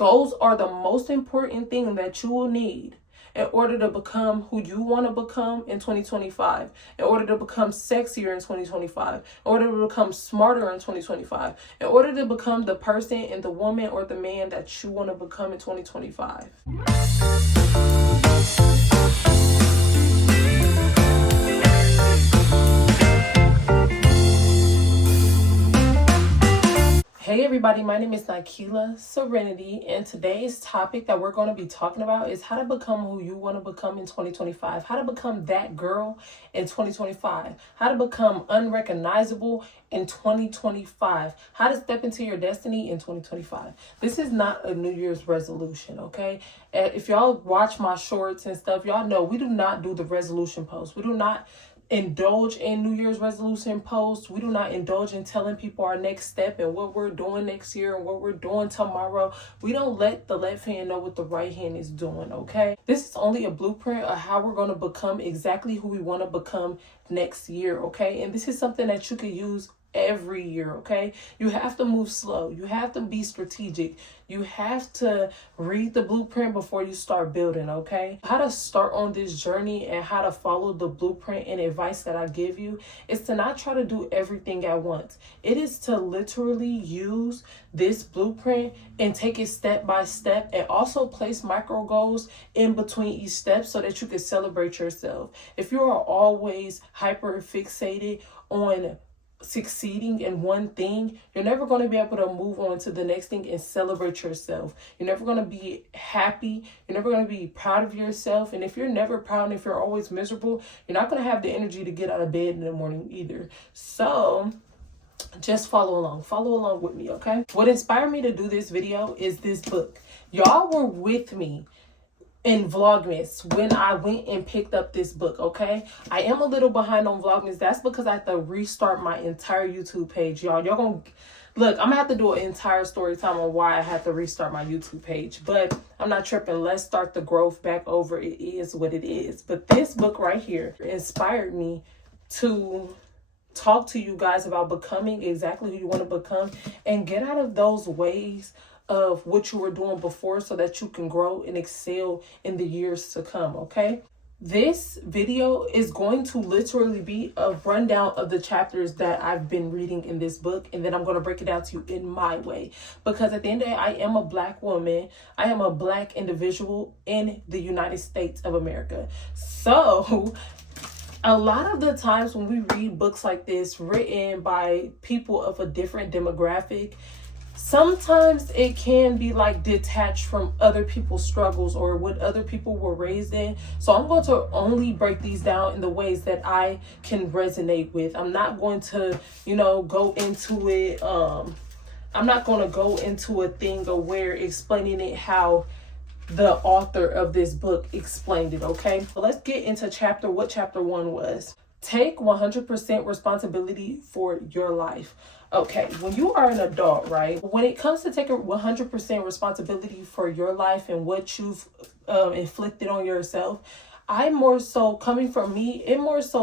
Goals are the most important thing that you will need in order to become who you want to become in 2025, in order to become sexier in 2025, in order to become smarter in 2025, in order to become the person and the woman or the man that you want to become in 2025. Hey everybody, my name is Nikila Serenity, and today's topic that we're going to be talking about is how to become who you want to become in 2025, how to become that girl in 2025, how to become unrecognizable in 2025, how to step into your destiny in 2025. This is not a New Year's resolution, okay? If y'all watch my shorts and stuff, y'all know we do not do the resolution post. We do not indulge in New Year's resolution posts. We do not indulge in telling people our next step and what we're doing next year and what we're doing tomorrow. We don't let the left hand know what the right hand is doing, okay? This is only a blueprint of how we're going to become exactly who we want to become next year, okay? And this is something that you can use every year, okay? You have to move slow. You have to be strategic. You have to read the blueprint before you start building, okay? How to start on this journey and how to follow the blueprint and advice that I give you is to not try to do everything at once. It is to literally use this blueprint and take it step by step, and also place micro goals in between each step so that you can celebrate yourself. If you are always hyper fixated on succeeding in one thing, you're never going to be able to move on to the next thing and celebrate yourself. You're never going to be happy. You're never going to be proud of yourself. And if you're never proud and if you're always miserable, you're not going to have the energy to get out of bed in the morning either. So just follow along with me, okay? What inspired me to do this video is this book. Y'all were with me in Vlogmas when I went and picked up this book, okay? I am a little behind on Vlogmas. That's because I have to restart my entire YouTube page, y'all. Y'all gonna look, I'm gonna have to do an entire story time on why I had to restart my YouTube page, but I'm not tripping. Let's start the growth back over. It is what it is. But this book right here inspired me to talk to you guys about becoming exactly who you want to become and get out of those ways of what you were doing before so that you can grow and excel in the years to come, okay? This video is going to literally be a rundown of the chapters that I've been reading in this book, and then I'm going to break it down to you in my way. Because at the end of the day, I am a Black woman. I am a Black individual in the United States of America. So a lot of the times when we read books like this written by people of a different demographic, sometimes it can be like detached from other people's struggles or what other people were raised in. So I'm going to only break these down in the ways that I can resonate with. I'm not going to, go into it. I'm not going to go into a thing of where explaining it how the author of this book explained it, okay? So let's get into what chapter 1 was. Take 100% responsibility for your life. Okay, when you are an adult, right? When it comes to taking 100% responsibility for your life and what you've inflicted on yourself, it more so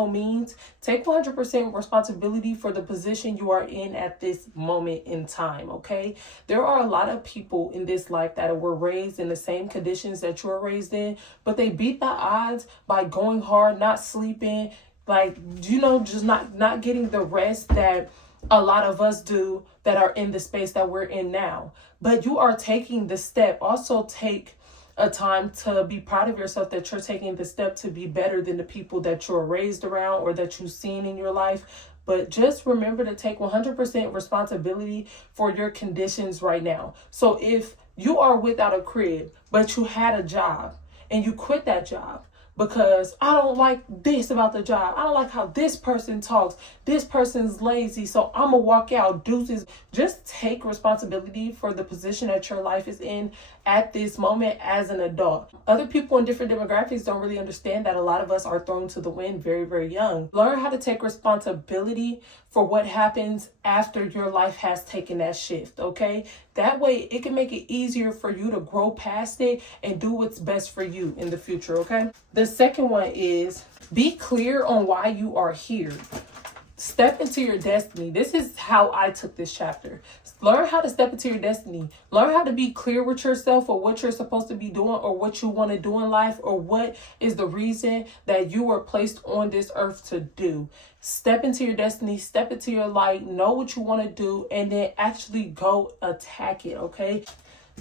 means take 100% responsibility for the position you are in at this moment in time, okay? There are a lot of people in this life that were raised in the same conditions that you were raised in, but they beat the odds by going hard, not sleeping, just not getting the rest that a lot of us do that are in the space that we're in now. But you are taking the step. Also take a time to be proud of yourself that you're taking the step to be better than the people that you're raised around or that you've seen in your life. But just remember to take 100% responsibility for your conditions right now. So if you are without a crib, but you had a job and you quit that job because I don't like this about the job. I don't like how this person talks. This person's lazy, so I'm gonna walk out, deuces. Just take responsibility for the position that your life is in at this moment as an adult. Other people in different demographics don't really understand that a lot of us are thrown to the wind very, very young. Learn how to take responsibility for what happens after your life has taken that shift, okay? That way it can make it easier for you to grow past it and do what's best for you in the future, okay? The second one is be clear on why you are here. Step into your destiny. This is how I took this chapter. Learn how to step into your destiny. Learn how to be clear with yourself or what you're supposed to be doing or what you want to do in life or what is the reason that you were placed on this earth to do. Step into your destiny, step into your light, know what you want to do, and then actually go attack it, okay?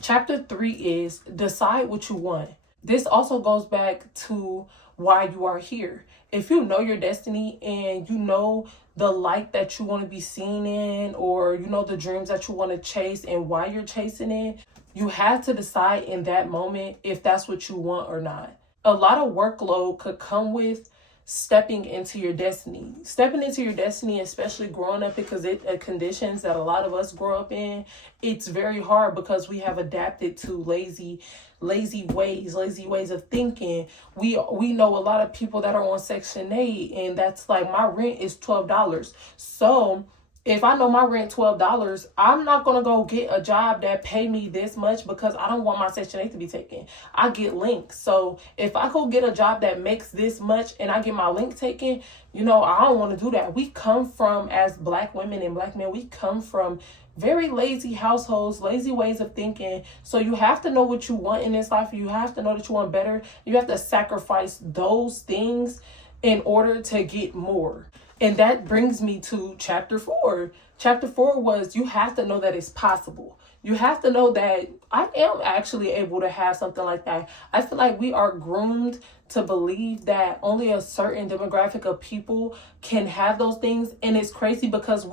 Chapter 3 is decide what you want. This also goes back to why you are here. If you know your destiny and you know the light that you want to be seen in, or you know the dreams that you want to chase and why you're chasing it, you have to decide in that moment if that's what you want or not. A lot of workload could come with stepping into your destiny. Stepping into your destiny, especially growing up, because it conditions that a lot of us grow up in, it's very hard because we have adapted to lazy ways of thinking. We know a lot of people that are on Section 8, and that's like, my rent is $12. So if I know my rent $12, I'm not going to go get a job that pay me this much because I don't want my Section 8 to be taken. I get links. So if I go get a job that makes this much and I get my link taken, I don't want to do that. We come from, as Black women and Black men, we come from very lazy households, lazy ways of thinking. So you have to know what you want in this life. You have to know that you want better. You have to sacrifice those things in order to get more. And that brings me to chapter 4. Chapter 4 was, you have to know that it's possible. You have to know that I am actually able to have something like that. I feel like we are groomed to believe that only a certain demographic of people can have those things. And it's crazy because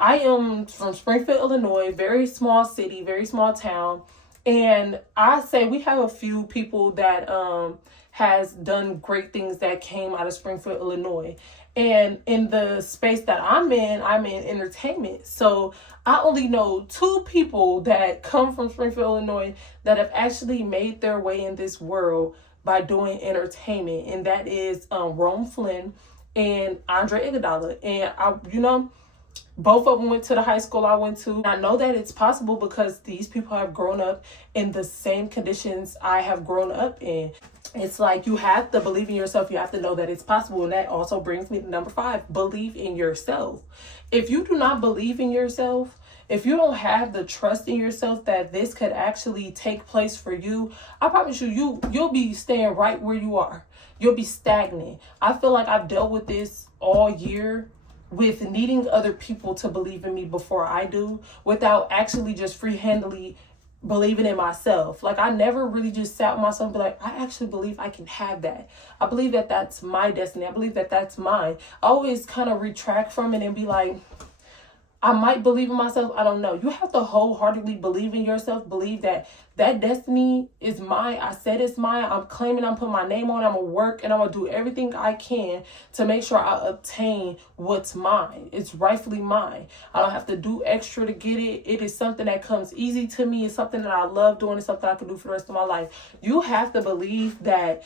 I am from Springfield, Illinois, very small city, very small town. And I say we have a few people that has done great things that came out of Springfield, Illinois. And in the space that I'm in entertainment. So I only know 2 people that come from Springfield, Illinois that have actually made their way in this world by doing entertainment. And that is Rome Flynn and Andre Iguodala. And both of them went to the high school I went to. I know that it's possible because these people have grown up in the same conditions I have grown up in. It's like, you have to believe in yourself. You have to know that it's possible. And that also brings me to number 5, believe in yourself. If you do not believe in yourself, if you don't have the trust in yourself that this could actually take place for you, I promise you'll be staying right where you are. You'll be stagnant. I feel like I've dealt with this all year, with needing other people to believe in me before I do, without actually just free-handedly believing in myself. Like, I never really just sat with myself and be like, I actually believe I can have that. I believe that that's my destiny. I believe that that's mine. I always kind of retract from it and be like, I might believe in myself. I don't know. You have to wholeheartedly believe in yourself. Believe that that destiny is mine. I said it's mine. I'm claiming, I'm putting my name on it. I'm going to work and I'm going to do everything I can to make sure I obtain what's mine. It's rightfully mine. I don't have to do extra to get it. It is something that comes easy to me. It's something that I love doing. It's something I can do for the rest of my life. You have to believe that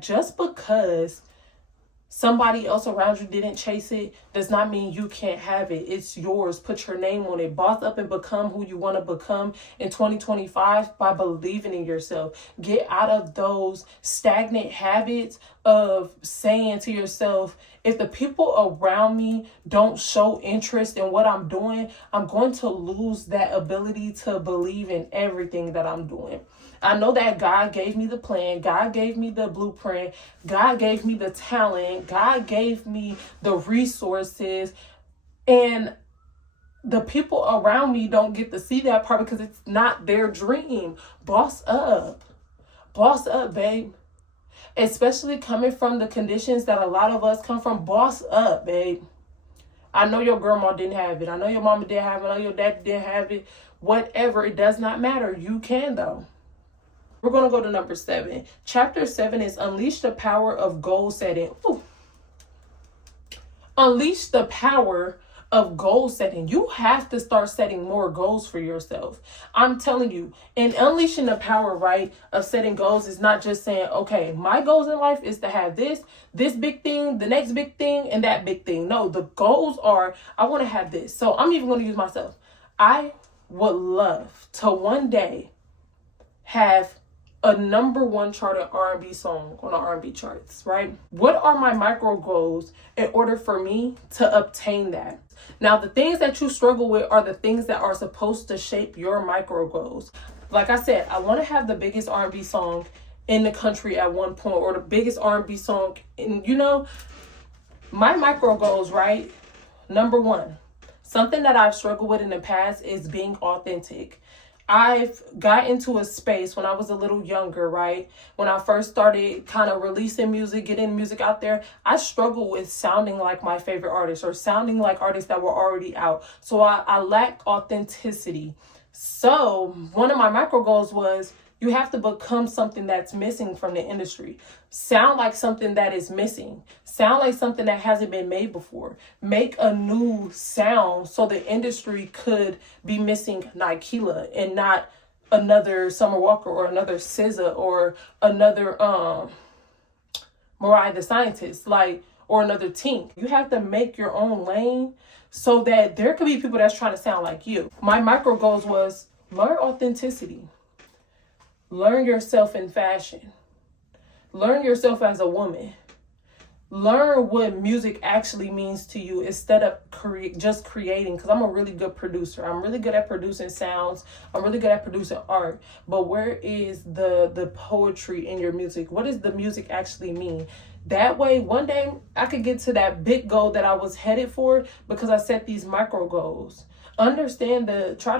just because somebody else around you didn't chase it does not mean you can't have it. It's yours. Put your name on it. Boss up and become who you want to become in 2025 by believing in yourself. Get out of those stagnant habits of saying to yourself, if the people around me don't show interest in what I'm doing, I'm going to lose that ability to believe in everything that I'm doing. I know that God gave me the plan. God gave me the blueprint. God gave me the talent. God gave me the resources. And the people around me don't get to see that part because it's not their dream. Boss up. Boss up, babe. Especially coming from the conditions that a lot of us come from. Boss up, babe. I know your grandma didn't have it. I know your mama didn't have it. I know your dad didn't have it. Whatever, it does not matter. You can, though. We're going to go to number 7. Chapter 7 is Unleash the Power of Goal Setting. Ooh. Unleash the power of goal setting. You have to start setting more goals for yourself. I'm telling you, and unleashing the power, right, of setting goals is not just saying, okay, my goals in life is to have this big thing, the next big thing, and that big thing. No, the goals are, I want to have this. So I'm even going to use myself. I would love to one day have a #1 charted R&B song on the R&B charts, right? What are my micro goals in order for me to obtain that? Now, the things that you struggle with are the things that are supposed to shape your micro goals. Like I said, I want to have the biggest R&B song in the country at one point, or the biggest R&B song. And my micro goals, right? #1, something that I've struggled with in the past is being authentic. I've got into a space when I was a little younger, right? When I first started kind of releasing music, getting music out there, I struggled with sounding like my favorite artists or sounding like artists that were already out. So I lacked authenticity. So one of my micro goals was, you have to become something that's missing from the industry. Sound like something that is missing. Sound like something that hasn't been made before. Make a new sound so the industry could be missing Nikela and not another Summer Walker or another SZA or another Mariah the Scientist, or another Tink. You have to make your own lane so that there could be people that's trying to sound like you. My micro goals was learn authenticity. Learn yourself in fashion. Learn yourself as a woman. Learn what music actually means to you instead of just creating. Because I'm a really good producer. I'm really good at producing sounds. I'm really good at producing art. But where is the poetry in your music? What does the music actually mean? That way, one day I could get to that big goal that I was headed for because I set these micro goals. Try to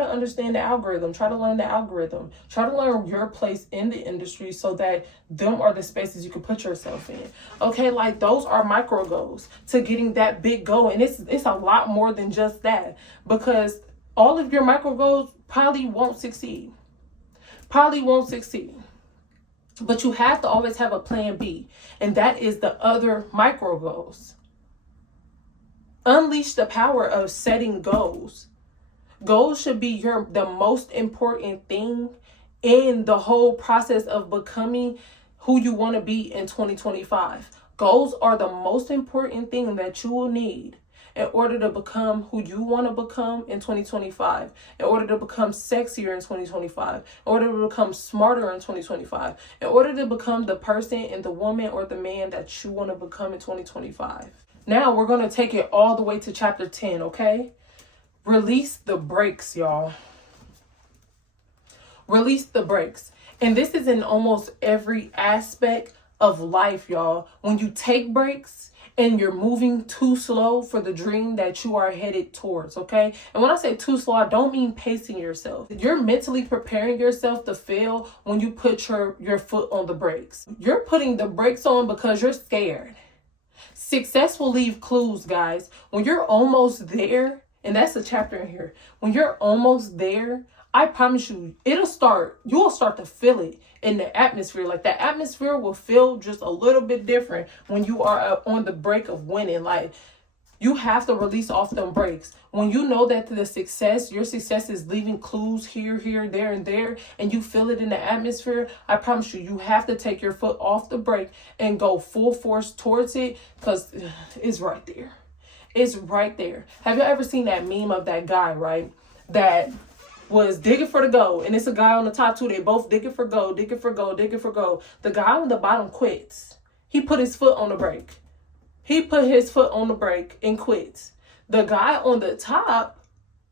understand the algorithm, try to learn the algorithm, try to learn your place in the industry so that them are the spaces you can put yourself in. Okay, those are micro goals to getting that big goal. And it's a lot more than just that, because all of your micro goals probably won't succeed. But you have to always have a plan B, and that is the other micro goals. Unleash the power of setting goals. Goals should be the most important thing in the whole process of becoming who you want to be in 2025. Goals are the most important thing that you will need in order to become who you want to become in 2025, in order to become sexier in 2025, in order to become smarter in 2025, in order to become the person and the woman or the man that you want to become in 2025. Now we're going to take it all the way to chapter 10, okay? Release the brakes, y'all. Release the brakes. And this is in almost every aspect of life, y'all. When you take breaks and you're moving too slow for the dream that you are headed towards, okay? And when I say too slow, I don't mean pacing yourself. You're mentally preparing yourself to fail when you put your foot on the brakes. You're putting the brakes on because you're scared. Success will leave clues, guys. When you're almost there, and that's the chapter in here. When you're almost there, I promise you, you will start to feel it in the atmosphere. The atmosphere will feel just a little bit different when you are on the brink of winning. You have to release off them brakes. When you know that your success is leaving clues here, there, and there, and you feel it in the atmosphere, I promise you, you have to take your foot off the brake and go full force towards it, because it's right there. It's right there. Have you ever seen that meme of that guy, right? That was digging for the gold. And it's a guy on the top too. They both digging for gold. The guy on the bottom quits. He put his foot on the brake. And quits. The guy on the top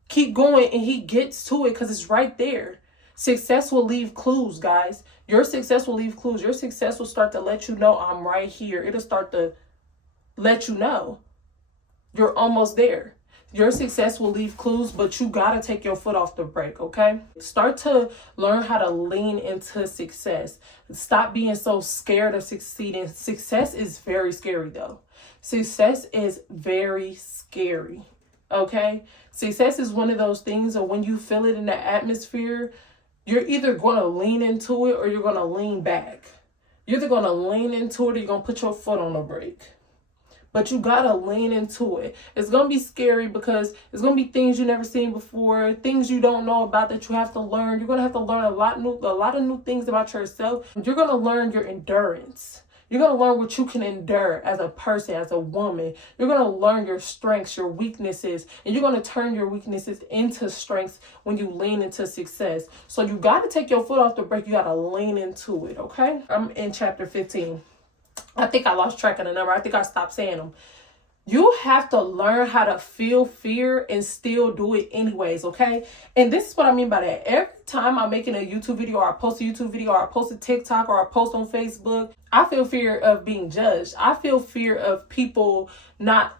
keep going and he gets to it because it's right there. Success will leave clues, guys. Your success will leave clues. Your success will start to let you know, I'm right here. It'll start to let you know you're almost there. Your success will leave clues, but you got to take your foot off the brake, okay? Start to learn how to lean into success. Stop being so scared of succeeding. Success is very scary, though. Success is very scary, okay? Success is one of those things that when you feel it in the atmosphere, you're either going to lean into it or you're going to lean back. You're either going to lean into it or you're going to put your foot on the brake. But you gotta lean into it. It's gonna be scary because it's gonna be things you never seen before, things you don't know about that you have to learn. You're gonna have to learn a lot of new things about yourself. You're gonna learn your endurance. You're going to learn what you can endure as a person, as a woman. You're going to learn your strengths, your weaknesses, and you're going to turn your weaknesses into strengths when you lean into success. So you got to take your foot off the brake. You got to lean into it, okay? I'm in chapter 15. I think I lost track of the number. I think I stopped saying them. You have to learn how to feel fear and still do it anyways, okay? And this is what I mean by that. Every time I'm making a YouTube video or I post a YouTube video or I post a TikTok or I post on Facebook, I feel fear of being judged. I feel fear of people not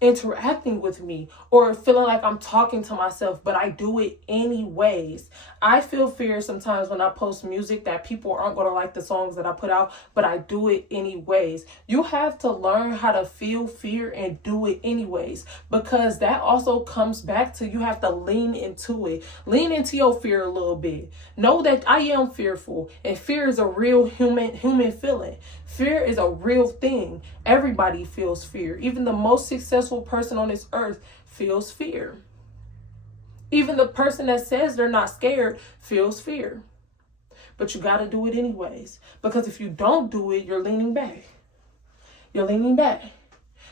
interacting with me or feeling like I'm talking to myself, but I do it anyways. I feel fear sometimes when I post music that people aren't going to like the songs that I put out, but I do it anyways. You have to learn how to feel fear and do it anyways, because that also comes back to you have to lean into it. Lean into your fear a little bit. Know that I am fearful, and fear is a real human feeling. Fear is a real thing. Everybody feels fear. Even the most successful person on this earth feels fear. Even the person that says they're not scared feels fear. But you got to do it anyways. Because if you don't do it, you're leaning back. You're leaning back.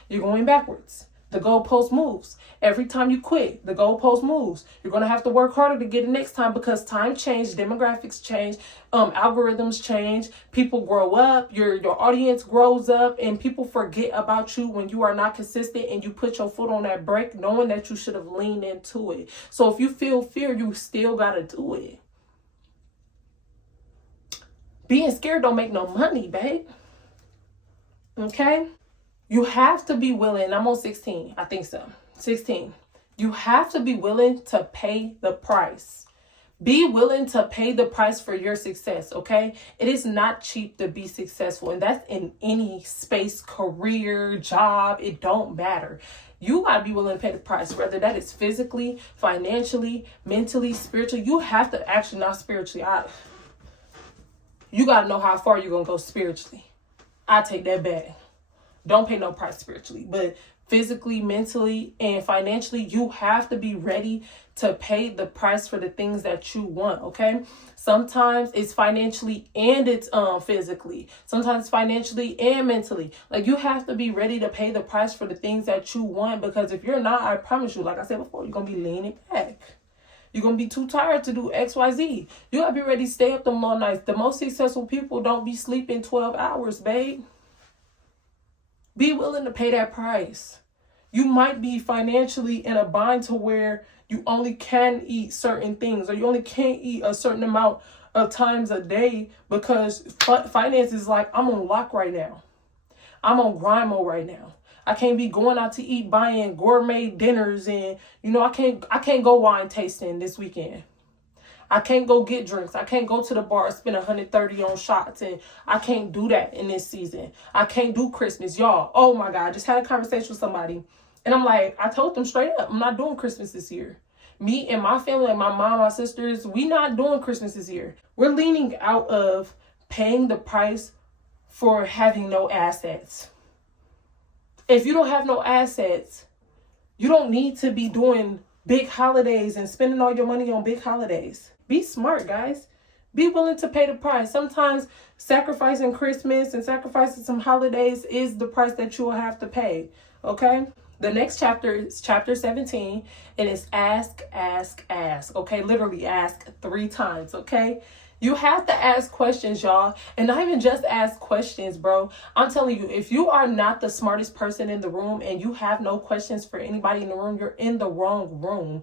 You're going backwards. The goalpost moves. Every time you quit, the goalpost moves. You're going to have to work harder to get it next time because time changes, demographics change, algorithms change, people grow up, your audience grows up, and people forget about you when you are not consistent and you put your foot on that brake knowing that you should have leaned into it. So if you feel fear, you still got to do it. Being scared don't make no money, babe. Okay? You have to be willing. I'm on 16. I think so. 16. You have to be willing to pay the price. Be willing to pay the price for your success, okay? It is not cheap to be successful, and that's in any space, career, job. It don't matter. You got to be willing to pay the price, whether that is physically, financially, mentally, spiritually. You have to actually, not spiritually. You got to know how far you're going to go spiritually. I take that back. Don't pay no price spiritually, but physically, mentally, and financially, you have to be ready to pay the price for the things that you want, okay? Sometimes it's financially and it's physically. Sometimes financially and mentally. Like, you have to be ready to pay the price for the things that you want, because if you're not, I promise you, like I said before, you're going to be leaning back. You're going to be too tired to do X, Y, Z. You got to be ready to stay up them long nights. The most successful people don't be sleeping 12 hours, babe. Be willing to pay that price. You might be financially in a bind to where you only can eat certain things, or you only can't eat a certain amount of times a day because finance is like, I'm on lock right now. I'm on grind mode right now. I can't be going out to eat, buying gourmet dinners, and I can't go wine tasting this weekend. I can't go get drinks. I can't go to the bar and spend $130 on shots. And I can't do that in this season. I can't do Christmas. Y'all, oh my God, I just had a conversation with somebody. And I'm like, I told them straight up, I'm not doing Christmas this year. Me and my family, and my mom, my sisters, we not doing Christmas this year. We're leaning out of paying the price for having no assets. If you don't have no assets, you don't need to be doing big holidays and spending all your money on big holidays. Be smart, guys. Be willing to pay the price. Sometimes sacrificing Christmas and sacrificing some holidays is the price that you will have to pay. Okay? The next chapter is chapter 17, and it's ask, ask, ask. Okay? Literally ask 3 times. Okay? You have to ask questions, y'all. And not even just ask questions, bro. I'm telling you, if you are not the smartest person in the room and you have no questions for anybody in the room, you're in the wrong room.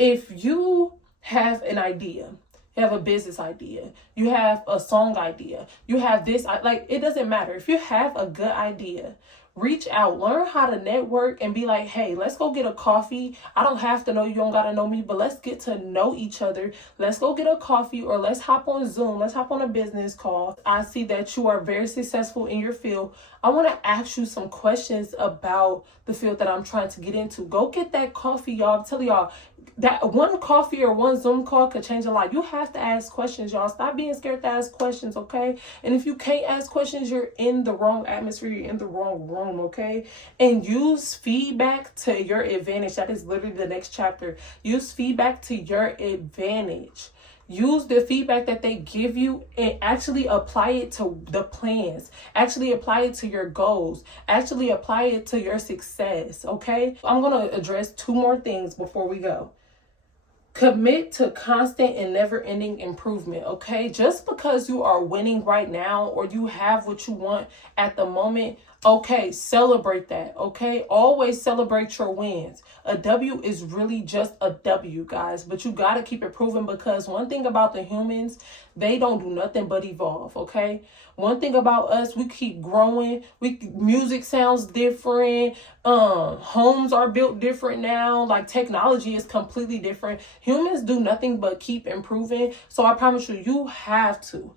If you have an idea, you have a business idea, you have a song idea, you have this, like, it doesn't matter. If you have a good idea, reach out, learn how to network, and be like, hey, let's go get a coffee. I don't have to know you, don't got to know me, but let's get to know each other. Let's go get a coffee, or let's hop on Zoom. Let's hop on a business call. I see that you are very successful in your field. I want to ask you some questions about the field that I'm trying to get into. Go get that coffee, y'all. I'm telling y'all, that one coffee or one Zoom call could change a lot. You have to ask questions, y'all. Stop being scared to ask questions, okay? And if you can't ask questions, you're in the wrong atmosphere. You're in the wrong room, okay? And use feedback to your advantage. That is literally the next chapter. Use feedback to your advantage. Use the feedback that they give you and actually apply it to the plans. Actually apply it to your goals. Actually apply it to your success, okay? I'm going to address 2 more things before we go. Commit to constant and never-ending improvement, okay? Just because you are winning right now or you have what you want at the moment, okay, celebrate that, okay? Always celebrate your wins. A W is really just a W, guys, but you got to keep improving, because one thing about the humans, they don't do nothing but evolve, okay? One thing about us, we keep growing. Music sounds different. Homes are built different now. Like, technology is completely different. Humans do nothing but keep improving. So I promise you, you have to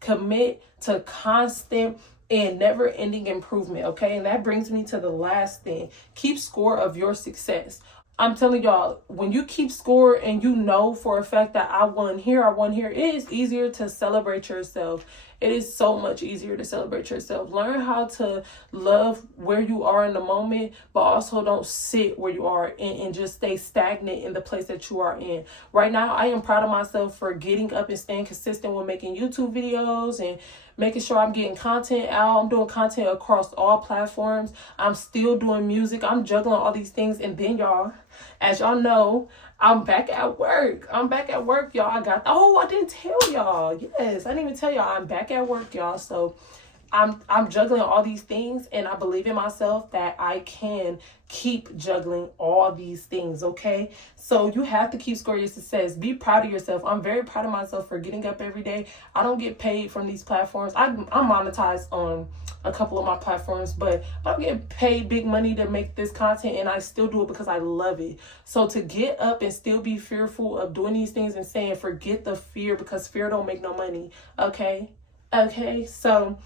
commit to constant and never-ending improvement, okay? And that brings me to the last thing. Keep score of your success. I'm telling y'all, when you keep score and you know for a fact that I won here, it is easier to celebrate yourself. It is so much easier to celebrate yourself. Learn how to love where you are in the moment, but also don't sit where you are and just stay stagnant in the place that you are in. Right now, I am proud of myself for getting up and staying consistent with making YouTube videos and making sure I'm getting content out. I'm doing content across all platforms. I'm still doing music. I'm juggling all these things. And then, y'all, as y'all know, I'm back at work. Y'all. I didn't tell y'all. Yes, I didn't even tell y'all. I'm back at work, y'all. So I'm juggling all these things, and I believe in myself that I can keep juggling all these things, okay? So you have to keep scoring your success. Be proud of yourself. I'm very proud of myself for getting up every day. I don't get paid from these platforms. I'm monetized on a couple of my platforms, but I don't get paid big money to make this content, and I still do it because I love it. So to get up and still be fearful of doing these things and saying, forget the fear, because fear don't make no money, okay? So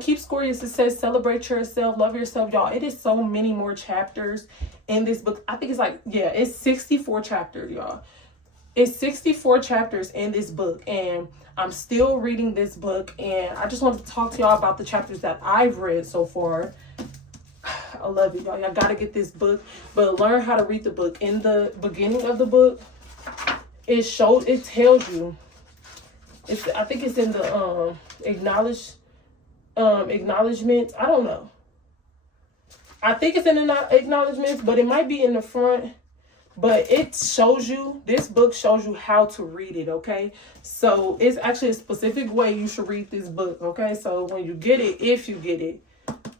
keep scoring your success, celebrate yourself, love yourself, y'all. It is so many more chapters in this book. I think it's 64 chapters, y'all. It's 64 chapters in this book, and I'm still reading this book, and I just wanted to talk to y'all about the chapters that I've read so far. I love it, y'all. Y'all got to get this book, but learn how to read the book. In the beginning of the book, it tells you, I think it's in the acknowledgments. I don't know. I think it's in the acknowledgments, but it might be in the front. But this book shows you how to read it, okay? So it's actually a specific way you should read this book, okay? So when you get it, if you get it,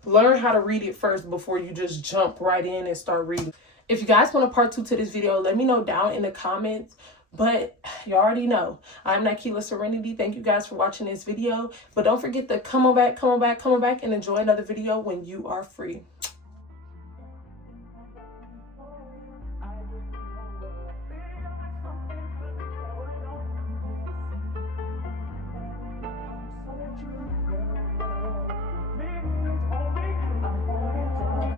learn how to read it first before you just jump right in and start reading. If you guys want a part 2 to this video, let me know down in the comments. But you already know, I'm Nakila Serenity. Thank you guys for watching this video. But don't forget to come on back and enjoy another video when you are free.